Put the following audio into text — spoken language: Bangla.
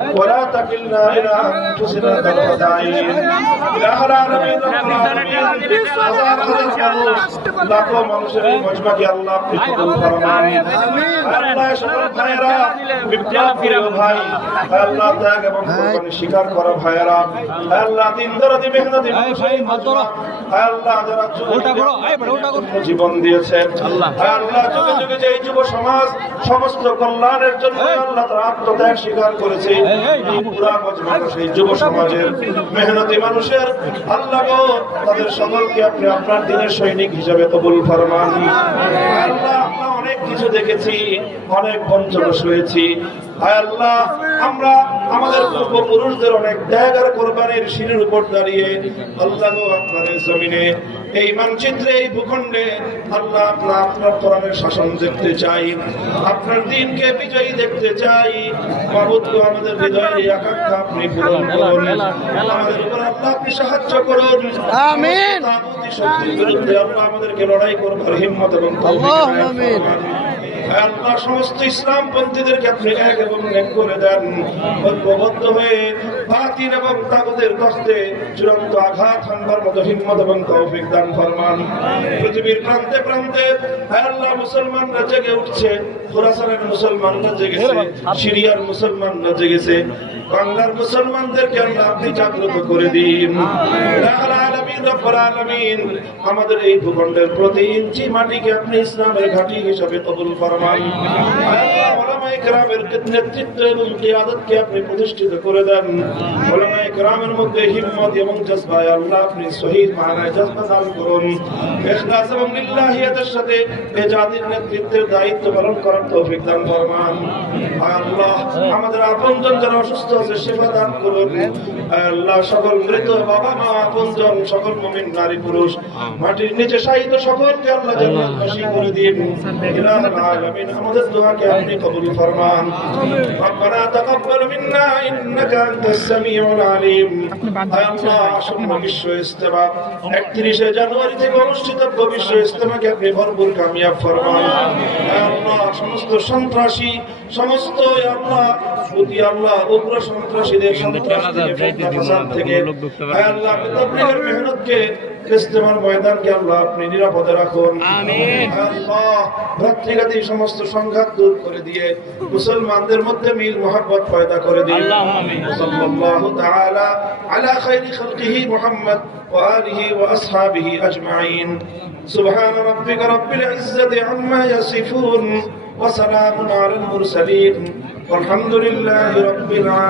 ولا تكلنا إلى أنفسنا طرفة عين إله العالمين লাখো মানুষের এই মজমাকে আল্লাহ আপনি কবুল ফরমান। আল্লাহ সকল ভাইয়েরা বিপ্লব প্রিয় ভাই, আল্লাহ ত্যাগ এবং কোরবানি স্বীকার করা ভাইয়েরা, আল্লাহ দিন দরদি মেহনতি আল্লাহ যারা জীবন দিয়েছেন, আল্লাহ যুগে যুগে যে যুব সমাজ সমস্ত কল্যাণের জন্য আল্লাহ তার আত্মত্যাগ স্বীকার করেছে, পুরা মজমা সেই যুব সমাজের মেহনতি মানুষের আল্লাহ গো তাদের সকলকে আপনি আপনার দিনের সৈনিক হিসাবে কবুল ফরমান। আল্লাহ আমরা অনেক কিছু দেখেছি, অনেক বঞ্চনা সয়েছি, আল্লাহ আমরা আমাদের পূর্বপুরুষদের অনেক ত্যাগ আর কোরবানির শিরের উপর দাঁড়িয়ে আল্লাহ আপনার জমিনে এই মানচিত্রে এই ভূখণ্ডে আল্লাহ আপনার কোরআনের শাসন দেখতে চাই, আপনার দিনকে বিজয়ী দেখতে চাই। মাবুদ গো আমাদের হৃদয়ের এই আকাঙ্ক্ষা আপনি পূরণ করুন, আমাদের উপর আল্লাহ আপনি সাহায্য করুন। আমিন। তাগুতি শক্তির বিরুদ্ধে আল্লাহ আমাদেরকে লড়াই করবার হিম্মত এবং তৌফিক দান করুন। আল্লাহ সমস্ত ইসলামপন্থীদেরকে আপনি এক এবং এক করে দেন, ঐক্যবদ্ধ হয়ে বাতিল এবং তাগুতের কষ্টে চূড়ান্ত আঘাত হানবার মতো হিম্মত এবং তৌফিক দান ফরমান। পৃথিবীর প্রান্তে প্রান্তে আল্লাহ মুসলমানরা জেগে উঠছে, খোরাসানের মুসলমানরা জেগেছে, সিরিয়ার মুসলমানরা জেগেছে, বাংলার মুসলমানদেরকে আল্লাহ আপনি জাগ্রত করে দিন। আমাদের এই ভূখণ্ডের প্রতি ইঞ্চি মাটিকে আপনি ইসলামের ঘাঁটি হিসাবে কবুল ফরমান। ওলামায়ে কেরামের নেতৃত্ব এবং কিয়াদতকে আপনি প্রতিষ্ঠিত করে দেন। ওলামায়ে কেরামের মধ্যে হিম্মত এবং জজবায় আল্লাহ আপনি সহিহ মানায় জজবা দান করুন। ইখলাস এবং লিল্লাহিয়াতের সাথে এই জাতির নেতৃত্বের দায়িত্ব পালন করার তৌফিক দান ফরমান। আল্লাহ আমাদের আপনজন যারা অসুস্থ আছে সেবা দান করুন। আল্লাহ সকল মৃত বাবা মা আপনজন সকল মুমিন নারী পুরুষ মাটির নিচে শায়িত সকলকে আল্লাহ জান্নাতবাসী করে দিন। ইলাহুল আলামিন আমাদের দোয়াকে আপনি কবুল ফরমান। রব্বানা তাকাব্বাল মিন্না ইন্নাকা আনতাস সামিউল আলিম। আল্লাহ আসন্ন বিশ্ব ইজতেমা 31 জানুয়ারি থেকে অনুষ্ঠিত বিশ্ব ইজতেমাকে আপনি ভরপুর কামিয়াব ফরমান। আল্লাহ সমস্ত সন্ত্রাসী সমস্ত আল্লাহ প্রতি আল্লাহ উগ্র সন্ত্রাসীদের থেকে আল্লাহ তাবলীগের মেহনতকে ইজতেমার ময়দানকে আল্লাহ আপনি নিরাপদে রাখুন। আল্লাহ ভ্রাতৃঘাতী সমস্ত সংঘাত দূর করে দিয়ে মুসলমানদের মধ্যে মিল মহব্বত পয়দা করে দিন। সাল্লাল্লাহু তাআলা আলা খায়রি খালকিহি মুহাম্মদ ওয়া আলিহি ওয়া আসহাবিহি আজমাইন। সুবহান রাব্বিকা রাব্বিল ইজ্জাতি আম্মা ইয়াসিফুন ওয়া সালামুন আলাল মুরসালিন ওয়ালহামদুলিল্লাহি রাব্বিল আলামিন।